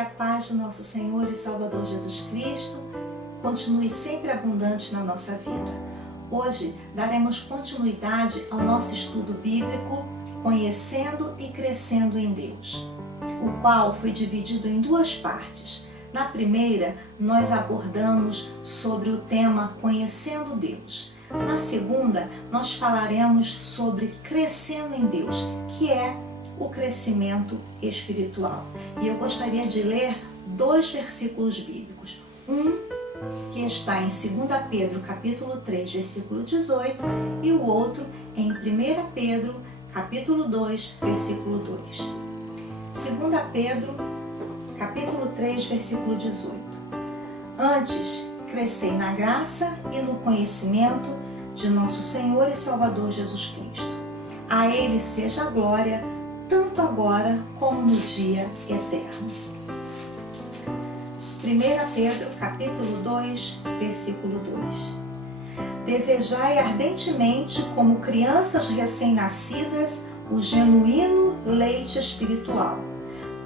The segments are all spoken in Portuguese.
a paz do nosso Senhor e Salvador Jesus Cristo continue sempre abundante na nossa vida. Hoje daremos continuidade ao nosso estudo bíblico Conhecendo e Crescendo em Deus, o qual foi dividido em duas partes. Na primeira, nós abordamos sobre o tema Conhecendo Deus. Na segunda, nós falaremos sobre Crescendo em Deus, que é o crescimento espiritual. E eu gostaria de ler dois versículos bíblicos. Um que está em 2 Pedro, capítulo 3, versículo 18, e o outro em 1 Pedro, capítulo 2, versículo 2. 2 Pedro, capítulo 3, versículo 18. Antes, crescei na graça e no conhecimento de nosso Senhor e Salvador Jesus Cristo. A Ele seja a glória, tanto agora como no dia eterno. 1 Pedro, capítulo 2, versículo 2. Desejai ardentemente, como crianças recém-nascidas, o genuíno leite espiritual,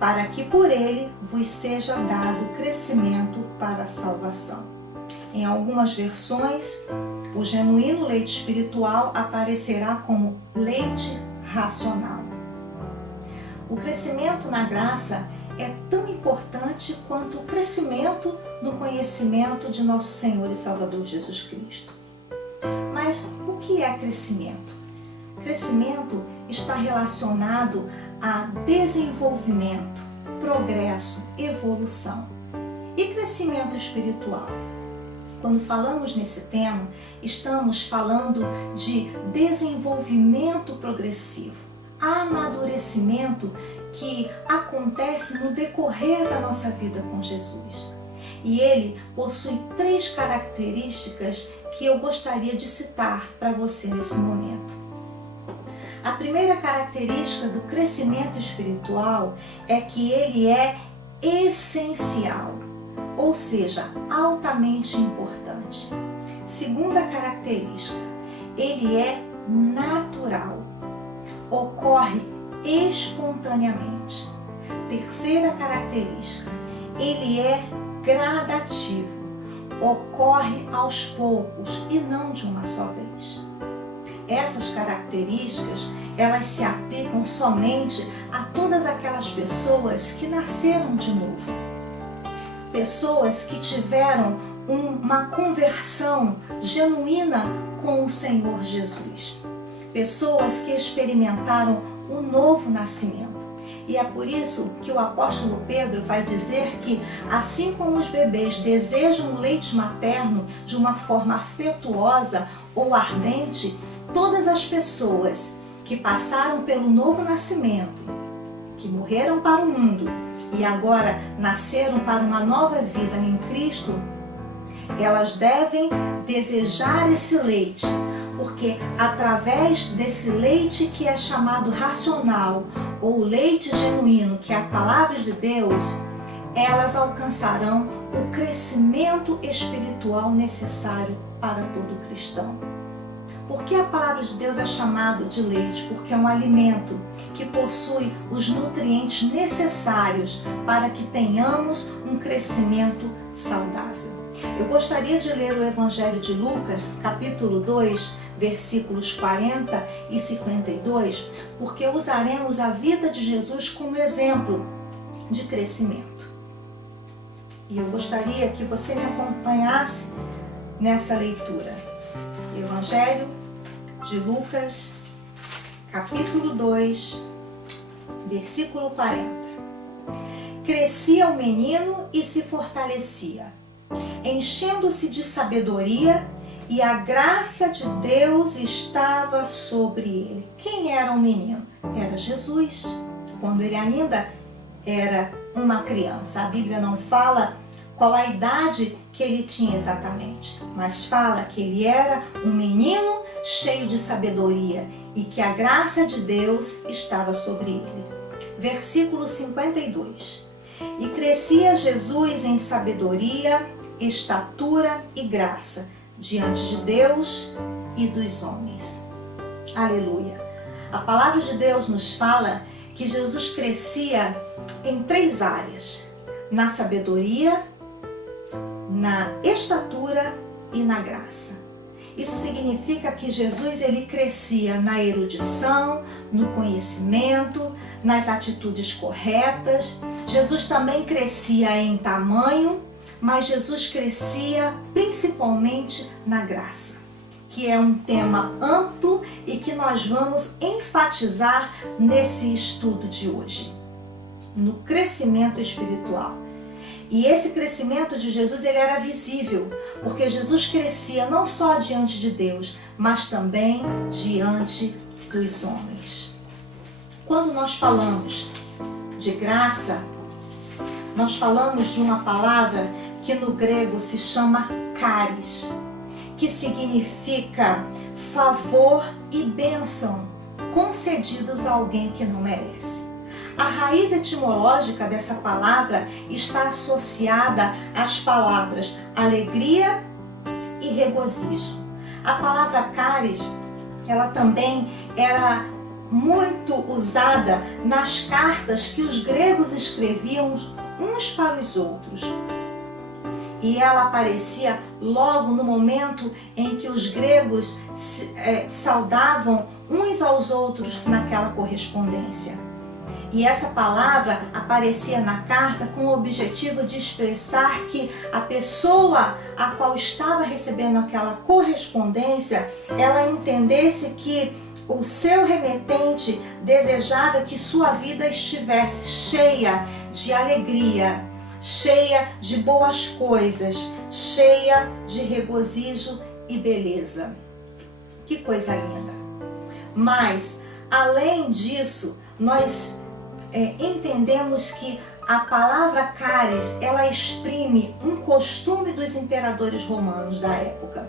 para que por ele vos seja dado crescimento para a salvação. Em algumas versões, o genuíno leite espiritual aparecerá como leite racional. O crescimento na graça é tão importante quanto o crescimento no conhecimento de nosso Senhor e Salvador Jesus Cristo. Mas o que é crescimento? Crescimento está relacionado a desenvolvimento, progresso, evolução. E crescimento espiritual? Quando falamos nesse tema, estamos falando de desenvolvimento progressivo, amadurecimento que acontece no decorrer da nossa vida com Jesus. E ele possui três características que eu gostaria de citar para você nesse momento. A primeira característica do crescimento espiritual é que ele é essencial, ou seja, altamente importante. Segunda característica, ele é natural, ocorre espontaneamente. Terceira característica, ele é gradativo, ocorre aos poucos e não de uma só vez. Essas características, elas se aplicam somente a todas aquelas pessoas que nasceram de novo. Pessoas que tiveram uma conversão genuína com o Senhor Jesus. Pessoas que experimentaram o novo nascimento. E é por isso que o apóstolo Pedro vai dizer que, assim como os bebês desejam o leite materno de uma forma afetuosa ou ardente, todas as pessoas que passaram pelo novo nascimento, que morreram para o mundo e agora nasceram para uma nova vida em Cristo, elas devem desejar esse leite, porque através desse leite que é chamado racional, ou leite genuíno, que é a palavra de Deus, elas alcançarão o crescimento espiritual necessário para todo cristão. Por que a palavra de Deus é chamada de leite? Porque é um alimento que possui os nutrientes necessários para que tenhamos um crescimento saudável. Eu gostaria de ler o Evangelho de Lucas, capítulo 2, versículos 40 e 52, porque usaremos a vida de Jesus como exemplo de crescimento. E eu gostaria que você me acompanhasse nessa leitura. Evangelho de Lucas, capítulo 2, versículo 40. Crescia o menino e se fortalecia, enchendo-se de sabedoria, e a graça de Deus estava sobre ele. Quem era o menino? Era Jesus, quando ele ainda era uma criança. A Bíblia não fala qual a idade que ele tinha exatamente, mas fala que ele era um menino cheio de sabedoria e que a graça de Deus estava sobre ele. Versículo 52. E crescia Jesus em sabedoria, estatura e graça diante de Deus e dos homens. Aleluia! A palavra de Deus nos fala que Jesus crescia em três áreas. na sabedoria, na estatura e na graça. Isso significa que Jesus ele crescia na erudição, no conhecimento, nas atitudes corretas. Jesus também crescia em tamanho, mas Jesus crescia principalmente na graça, que é um tema amplo e que nós vamos enfatizar nesse estudo de hoje, no crescimento espiritual. E esse crescimento de Jesus ele era visível, porque Jesus crescia não só diante de Deus, mas também diante dos homens. Quando nós falamos de graça, nós falamos de uma palavra que no grego se chama charis, que significa favor e bênção concedidos a alguém que não merece. A raiz etimológica dessa palavra está associada às palavras alegria e regozijo. A palavra charis, ela também era muito usada nas cartas que os gregos escreviam uns para os outros. E ela aparecia logo no momento em que os gregos saudavam uns aos outros naquela correspondência. E essa palavra aparecia na carta com o objetivo de expressar que a pessoa a qual estava recebendo aquela correspondência, ela entendesse que o seu remetente desejava que sua vida estivesse cheia de alegria, cheia de boas coisas, cheia de regozijo e beleza. Que coisa linda! Mas, além disso, nós entendemos que a palavra charis, ela exprime um costume dos imperadores romanos da época.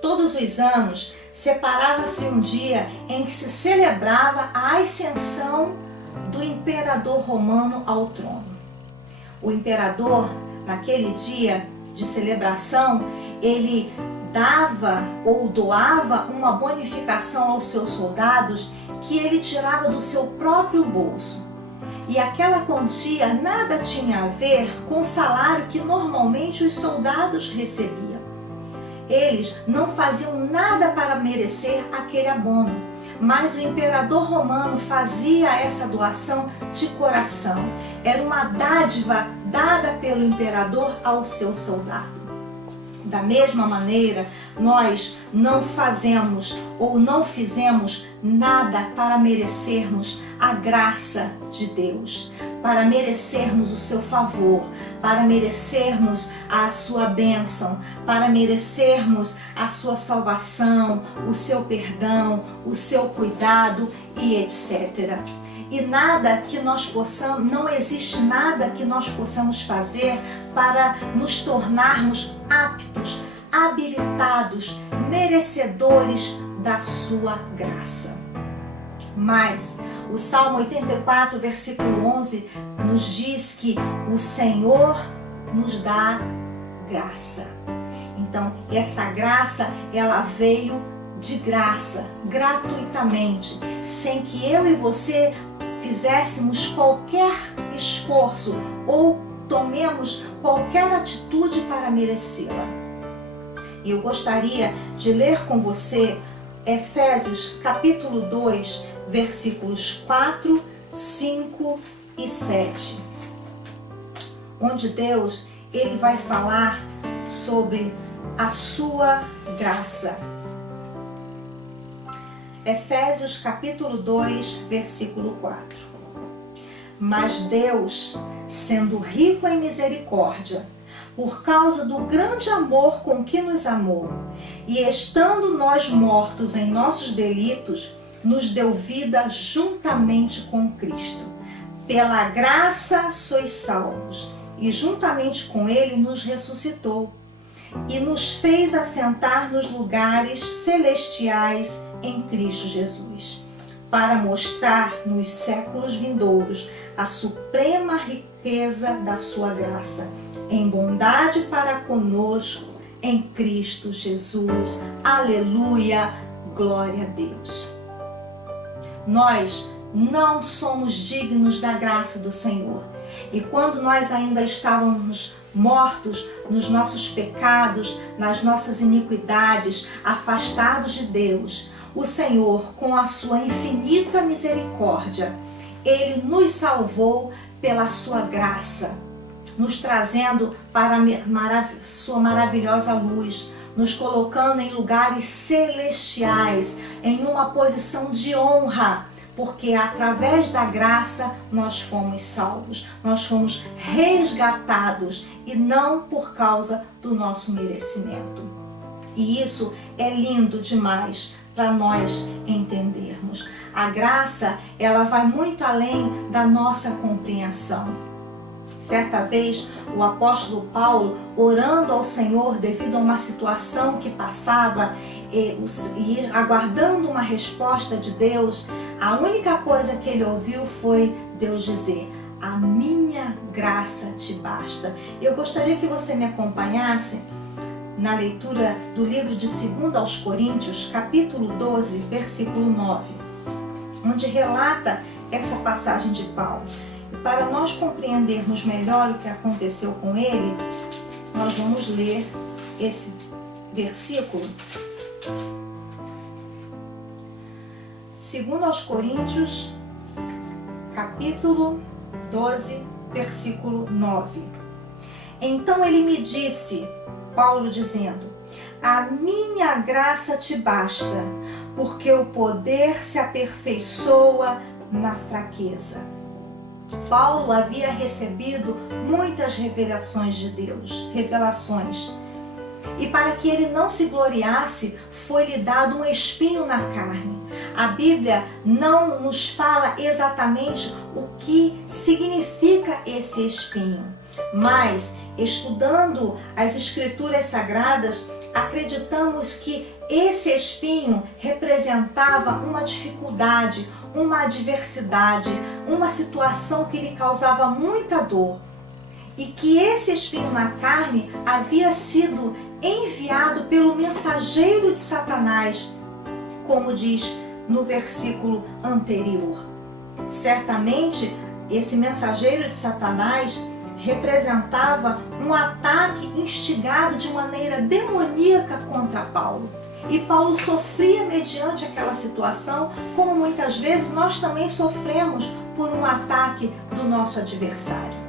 Todos os anos, separava-se um dia em que se celebrava a ascensão do imperador romano ao trono. O imperador, naquele dia de celebração, ele dava ou doava uma bonificação aos seus soldados que ele tirava do seu próprio bolso. E aquela quantia nada tinha a ver com o salário que normalmente os soldados recebiam. Eles não faziam nada para merecer aquele abono, mas o imperador romano fazia essa doação de coração. Era uma dádiva dada pelo imperador ao seu soldado. Da mesma maneira, nós não fazemos ou não fizemos nada para merecermos a graça de Deus, para merecermos o seu favor, para merecermos a sua bênção, para merecermos a sua salvação, o seu perdão, o seu cuidado e etc. E nada que nós possamos, não existe nada que nós possamos fazer para nos tornarmos aptos, habilitados, merecedores da sua graça. Mas o Salmo 84, versículo 11, nos diz que o Senhor nos dá graça. Então, essa graça, ela veio de graça, gratuitamente, sem que eu e você fizéssemos qualquer esforço ou tomemos qualquer atitude para merecê-la. Eu gostaria de ler com você Efésios capítulo 2, versículos 4, 5 e 7, onde Deus ele vai falar sobre a sua graça. Efésios capítulo 2, versículo 4. Mas Deus, sendo rico em misericórdia, por causa do grande amor com que nos amou, e estando nós mortos em nossos delitos, nos deu vida juntamente com Cristo. Pela graça sois salvos, e juntamente com Ele nos ressuscitou, e nos fez assentar nos lugares celestiais em Cristo Jesus, para mostrar nos séculos vindouros a suprema riqueza da sua graça, em bondade para conosco, em Cristo Jesus. Aleluia, glória a Deus. Nós não somos dignos da graça do Senhor. E quando nós ainda estávamos mortos nos nossos pecados, nas nossas iniquidades, afastados de Deus, o Senhor, com a sua infinita misericórdia, Ele nos salvou pela sua graça, nos trazendo para a sua maravilhosa luz, nos colocando em lugares celestiais, em uma posição de honra, porque através da graça nós fomos salvos, nós fomos resgatados e não por causa do nosso merecimento. E isso é lindo demais para nós entendermos. A graça, ela vai muito além da nossa compreensão. Certa vez, o apóstolo Paulo, orando ao Senhor devido a uma situação que passava e aguardando uma resposta de Deus, a única coisa que ele ouviu foi Deus dizer: a minha graça te basta. Eu gostaria que você me acompanhasse na leitura do livro de 2 aos Coríntios, capítulo 12, versículo 9, onde relata essa passagem de Paulo. E para nós compreendermos melhor o que aconteceu com ele, nós vamos ler esse versículo. 2 aos Coríntios, capítulo 12, versículo 9. Então ele me disse, Paulo dizendo: a minha graça te basta, porque o poder se aperfeiçoa na fraqueza. Paulo havia recebido muitas revelações de Deus, e para que ele não se gloriasse, foi-lhe dado um espinho na carne. A Bíblia não nos fala exatamente o que significa esse espinho, mas estudando as Escrituras Sagradas, acreditamos que esse espinho representava uma dificuldade, uma adversidade, uma situação que lhe causava muita dor. E que esse espinho na carne havia sido enviado pelo mensageiro de Satanás, como diz no versículo anterior. Certamente, esse mensageiro de Satanás representava um ataque instigado de maneira demoníaca contra Paulo. E Paulo sofria mediante aquela situação, como muitas vezes nós também sofremos por um ataque do nosso adversário.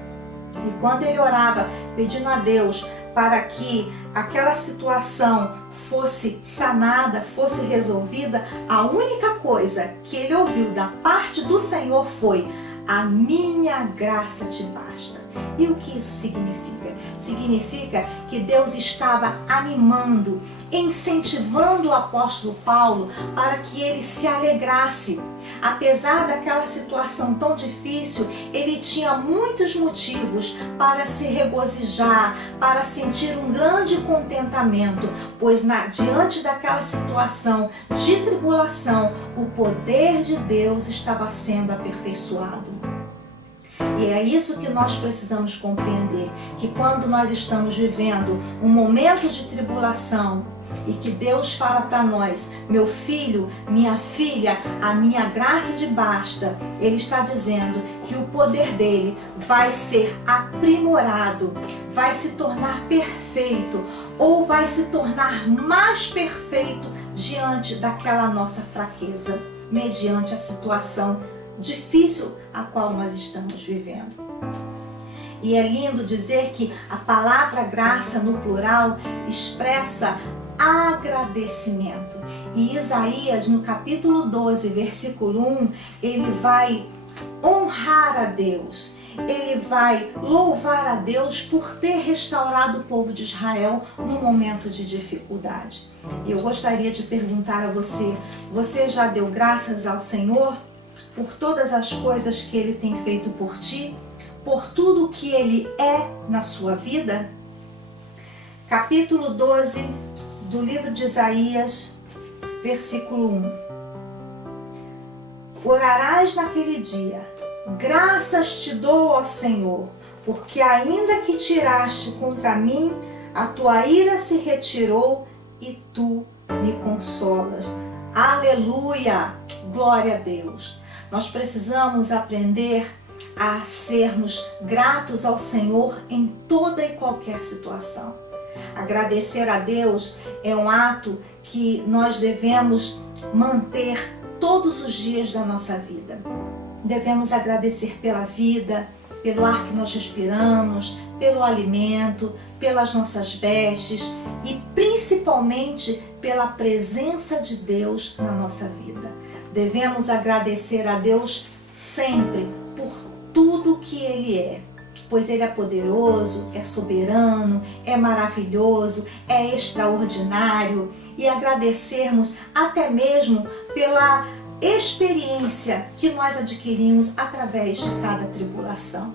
E quando ele orava pedindo a Deus para que aquela situação fosse sanada, fosse resolvida, a única coisa que ele ouviu da parte do Senhor foi: a minha graça te basta. E o que isso significa? Significa que Deus estava animando, incentivando o apóstolo Paulo para que ele se alegrasse. Apesar daquela situação tão difícil, ele tinha muitos motivos para se regozijar, para sentir um grande contentamento, pois diante daquela situação de tribulação, o poder de Deus estava sendo aperfeiçoado. E é isso que nós precisamos compreender, que quando nós estamos vivendo um momento de tribulação e que Deus fala para nós: meu filho, minha filha, a minha graça te basta, Ele está dizendo que o poder dele vai ser aprimorado, vai se tornar perfeito ou vai se tornar mais perfeito diante daquela nossa fraqueza, mediante a situação difícil a qual nós estamos vivendo. E é lindo dizer que a palavra graça no plural expressa agradecimento. E Isaías, no capítulo 12, versículo 1, ele vai honrar a Deus, ele vai louvar a Deus por ter restaurado o povo de Israel no momento de dificuldade. E eu gostaria de perguntar a você: você já deu graças ao Senhor por todas as coisas que Ele tem feito por ti, por tudo que Ele é na sua vida? Capítulo 12 do livro de Isaías, versículo 1. Orarás naquele dia: graças te dou, ó Senhor, porque ainda que tiraste contra mim, a tua ira se retirou e tu me consolas. Aleluia! Glória a Deus! Nós precisamos aprender a sermos gratos ao Senhor em toda e qualquer situação. Agradecer a Deus é um ato que nós devemos manter todos os dias da nossa vida. Devemos agradecer pela vida, pelo ar que nós respiramos, pelo alimento, pelas nossas vestes e principalmente pela presença de Deus na nossa vida. Devemos agradecer a Deus sempre por tudo que Ele é, pois Ele é poderoso, é soberano, é maravilhoso, é extraordinário, e agradecermos até mesmo pela experiência que nós adquirimos através de cada tribulação.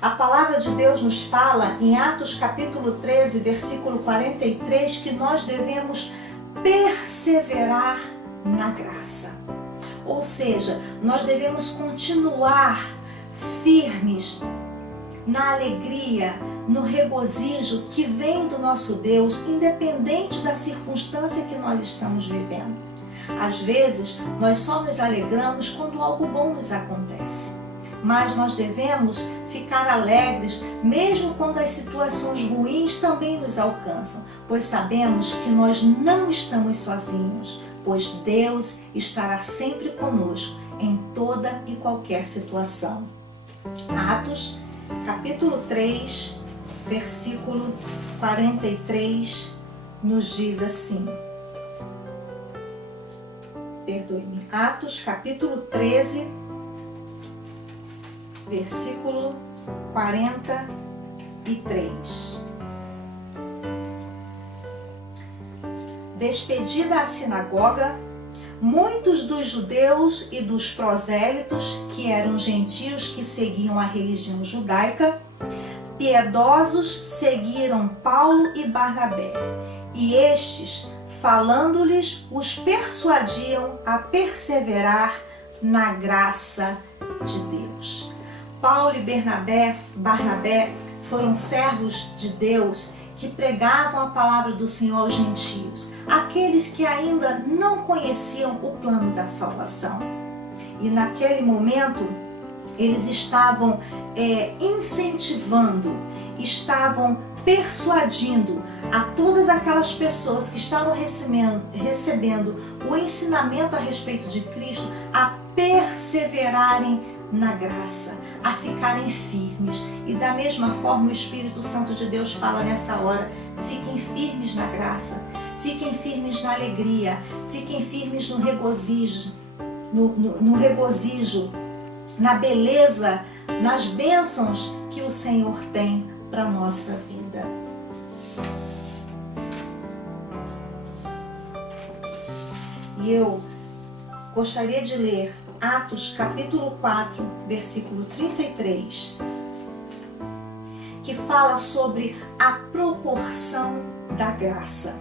A palavra de Deus nos fala em Atos capítulo 13, versículo 43, que nós devemos perseverar na graça. Ou seja, nós devemos continuar firmes na alegria, no regozijo que vem do nosso Deus, independente da circunstância que nós estamos vivendo. Às vezes, nós só nos alegramos quando algo bom nos acontece. Mas nós devemos ficar alegres mesmo quando as situações ruins também nos alcançam, pois sabemos que nós não estamos sozinhos, pois Deus estará sempre conosco em toda e qualquer situação. Atos, capítulo 3, versículo 43, nos diz assim. Perdoe-me. Atos, capítulo 13, versículo 43. Despedida a sinagoga, muitos dos judeus e dos prosélitos, que eram gentios que seguiam a religião judaica, piedosos, seguiram Paulo e Barnabé, e estes, falando-lhes, os persuadiam a perseverar na graça de Deus. Paulo e Barnabé foram servos de Deus que pregavam a palavra do Senhor aos gentios, aqueles que ainda não conheciam o plano da salvação. E naquele momento, eles estavam incentivando, estavam persuadindo a todas aquelas pessoas que estavam recebendo o ensinamento a respeito de Cristo a perseverarem na graça, a ficarem firmes. E da mesma forma o Espírito Santo de Deus fala nessa hora: fiquem firmes na graça, fiquem firmes na alegria, fiquem firmes no regozijo, no regozijo, na beleza, nas bênçãos que o Senhor tem para a nossa vida. E eu gostaria de ler Atos capítulo 4, versículo 33, que fala sobre a proporção da graça.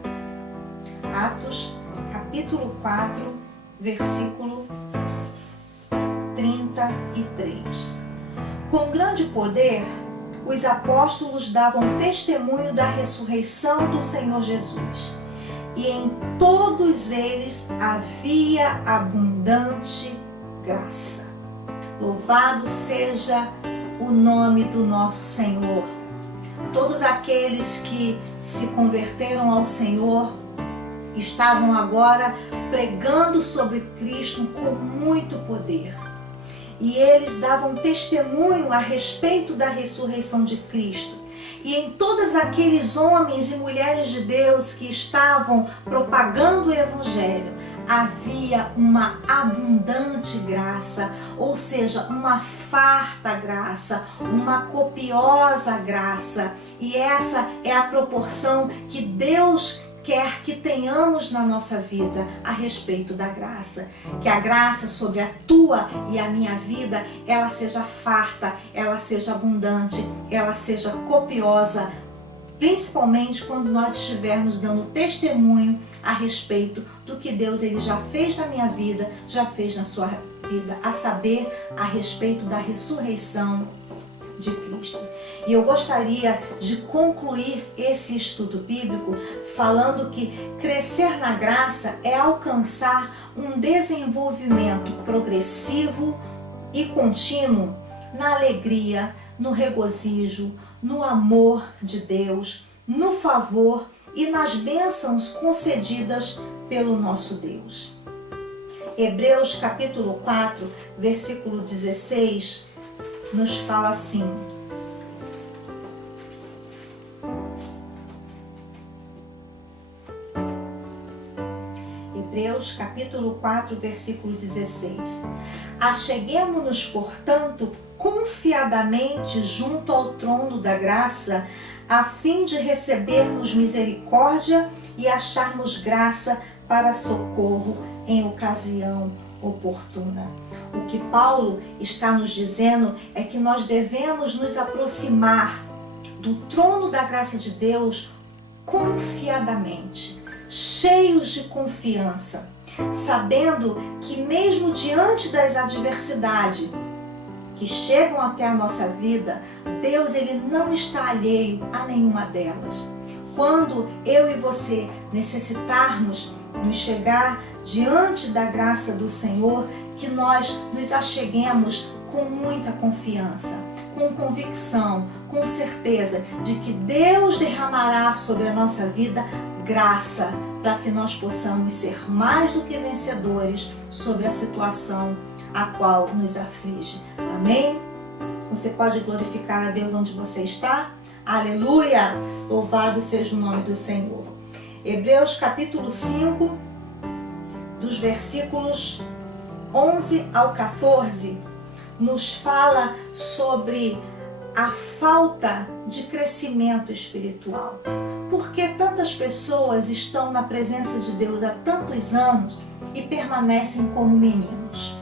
Atos capítulo 4, versículo 33. Com grande poder, os apóstolos davam testemunho da ressurreição do Senhor Jesus, e em todos eles havia abundante graça. Louvado seja o nome do nosso Senhor. Todos aqueles que se converteram ao Senhor estavam agora pregando sobre Cristo com muito poder. E eles davam testemunho a respeito da ressurreição de Cristo. E em todos aqueles homens e mulheres de Deus que estavam propagando o Evangelho, havia uma abundante graça, ou seja, uma farta graça, uma copiosa graça. E essa é a proporção que Deus quer que tenhamos na nossa vida a respeito da graça. Que a graça sobre a tua e a minha vida, ela seja farta, ela seja abundante, ela seja copiosa, principalmente quando nós estivermos dando testemunho a respeito do que Deus ele já fez na minha vida, já fez na sua vida, a saber, a respeito da ressurreição de Cristo. E eu gostaria de concluir esse estudo bíblico falando que crescer na graça é alcançar um desenvolvimento progressivo, e contínuo na alegria, no regozijo, no amor de Deus, no favor e nas bênçãos concedidas pelo nosso Deus. Hebreus capítulo 4, versículo 16, nos fala assim: Hebreus capítulo 4, versículo 16. Acheguemo-nos, portanto, confiadamente junto ao trono da graça, a fim de recebermos misericórdia e acharmos graça para socorro em ocasião oportuna. O que Paulo está nos dizendo é que nós devemos nos aproximar do trono da graça de Deus confiadamente, cheios de confiança, sabendo que mesmo diante das adversidades que chegam até a nossa vida, Deus ele não está alheio a nenhuma delas. Quando eu e você necessitarmos nos chegar diante da graça do Senhor, que nós nos acheguemos com muita confiança, com convicção, com certeza de que Deus derramará sobre a nossa vida graça para que nós possamos ser mais do que vencedores sobre a situação a qual nos aflige. Amém? Você pode glorificar a Deus onde você está? Aleluia! Louvado seja o nome do Senhor. Hebreus capítulo 5, dos versículos 11 ao 14, nos fala sobre a falta de crescimento espiritual. Por que tantas pessoas estão na presença de Deus há tantos anos e permanecem como meninos?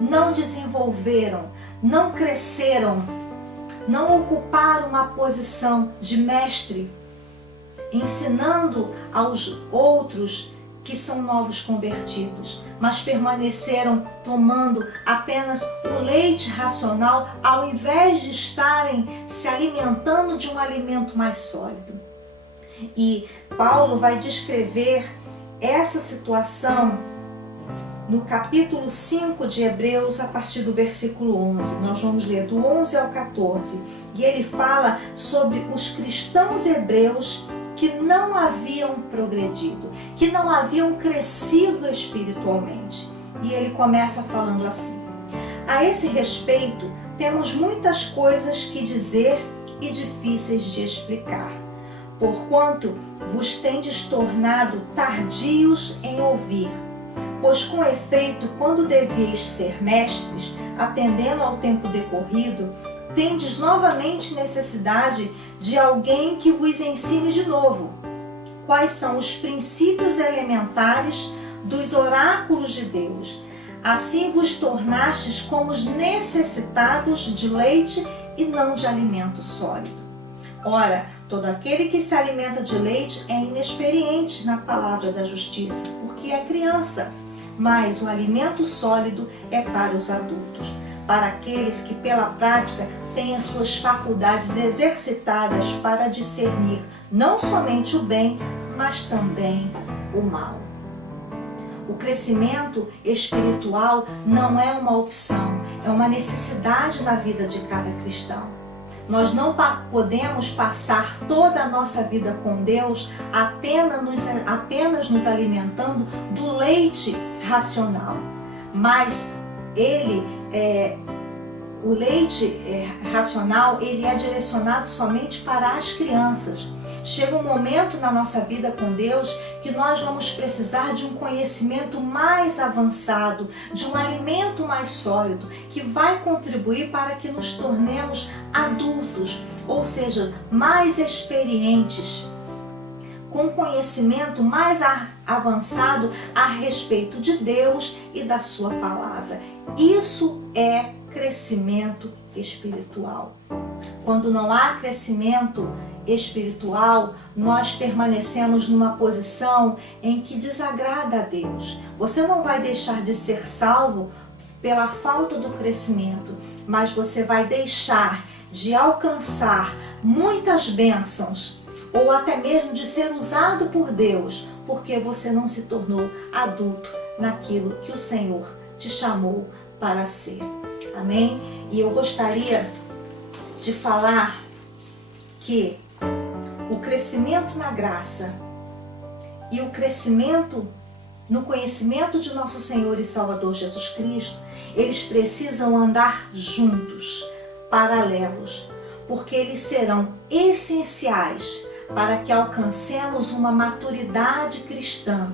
Não desenvolveram, não cresceram, não ocuparam uma posição de mestre, ensinando aos outros que são novos convertidos, mas permaneceram tomando apenas o leite racional ao invés de estarem se alimentando de um alimento mais sólido. E Paulo vai descrever essa situação no capítulo 5 de Hebreus, a partir do versículo 11. Nós vamos ler do 11 ao 14. E ele fala sobre os cristãos hebreus que não haviam progredido, que não haviam crescido espiritualmente. E ele começa falando assim: a esse respeito, temos muitas coisas que dizer e difíceis de explicar, porquanto vos tendes tornado tardios em ouvir. Pois com efeito, quando devíeis ser mestres, atendendo ao tempo decorrido, tendes novamente necessidade de alguém que vos ensine de novo quais são os princípios elementares dos oráculos de Deus. Assim vos tornastes como os necessitados de leite e não de alimento sólido. Ora, todo aquele que se alimenta de leite é inexperiente na palavra da justiça, porque é criança. Mas o alimento sólido é para os adultos, para aqueles que pela prática têm as suas faculdades exercitadas para discernir não somente o bem, mas também o mal. O crescimento espiritual não é uma opção, é uma necessidade na vida de cada cristão. Nós não podemos passar toda a nossa vida com Deus apenas nos alimentando do leite racional. Mas o leite racional ele é direcionado somente para as crianças. Chega um momento na nossa vida com Deus que nós vamos precisar de um conhecimento mais avançado, de um alimento mais sólido, que vai contribuir para que nos tornemos adultos, ou seja, mais experientes, com conhecimento mais avançado a respeito de Deus e da sua palavra. Isso é crescimento espiritual. Quando não há crescimento espiritual, nós permanecemos numa posição em que desagrada a Deus. Você não vai deixar de ser salvo pela falta do crescimento, mas você vai deixar de alcançar muitas bênçãos, ou até mesmo de ser usado por Deus, porque você não se tornou adulto naquilo que o Senhor te chamou para ser. Amém? E eu gostaria de falar que o crescimento na graça e o crescimento no conhecimento de nosso Senhor e Salvador Jesus Cristo, eles precisam andar juntos, paralelos, porque eles serão essenciais para que alcancemos uma maturidade cristã.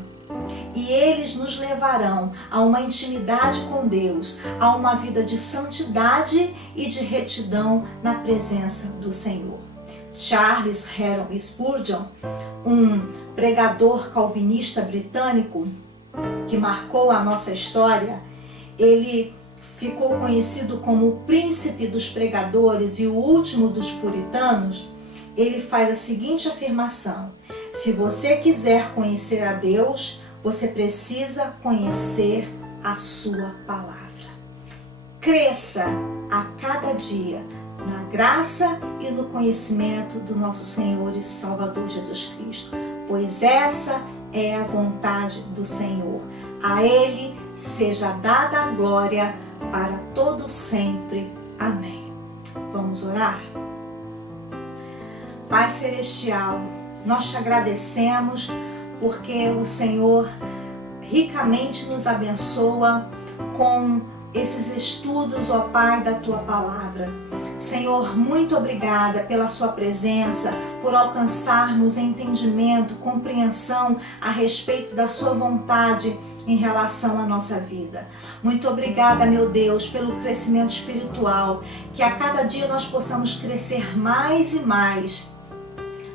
E eles nos levarão a uma intimidade com Deus, a uma vida de santidade e de retidão na presença do Senhor. Charles Haddon Spurgeon, um pregador calvinista britânico que marcou a nossa história, ele ficou conhecido como o príncipe dos pregadores e o último dos puritanos. Ele faz a seguinte afirmação: se você quiser conhecer a Deus, você precisa conhecer a sua palavra. Cresça a cada dia na graça e no conhecimento do nosso Senhor e Salvador Jesus Cristo, pois essa é a vontade do Senhor. A Ele seja dada a glória para todo sempre. Amém. Vamos orar? Pai Celestial, nós te agradecemos porque o Senhor ricamente nos abençoa com esses estudos, ó Pai, da Tua Palavra. Senhor, muito obrigada pela Sua presença, por alcançarmos entendimento, compreensão a respeito da Sua vontade em relação à nossa vida. Muito obrigada, meu Deus, pelo crescimento espiritual, que a cada dia nós possamos crescer mais e mais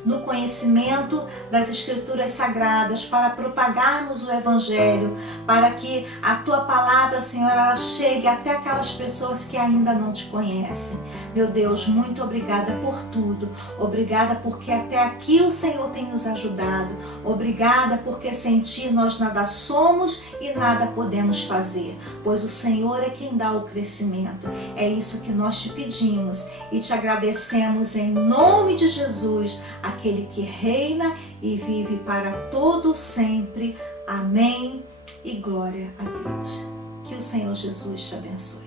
no conhecimento das Escrituras Sagradas, para propagarmos o Evangelho, para que a Tua Palavra, Senhor, ela chegue até aquelas pessoas que ainda não Te conhecem. Meu Deus, muito obrigada por tudo. Obrigada porque até aqui o Senhor tem nos ajudado. Obrigada porque sem Ti nós nada somos e nada podemos fazer, pois o Senhor é quem dá o crescimento. É isso que nós Te pedimos e Te agradecemos em nome de Jesus, aquele que reina e vive para todo sempre. Amém e glória a Deus. Que o Senhor Jesus te abençoe.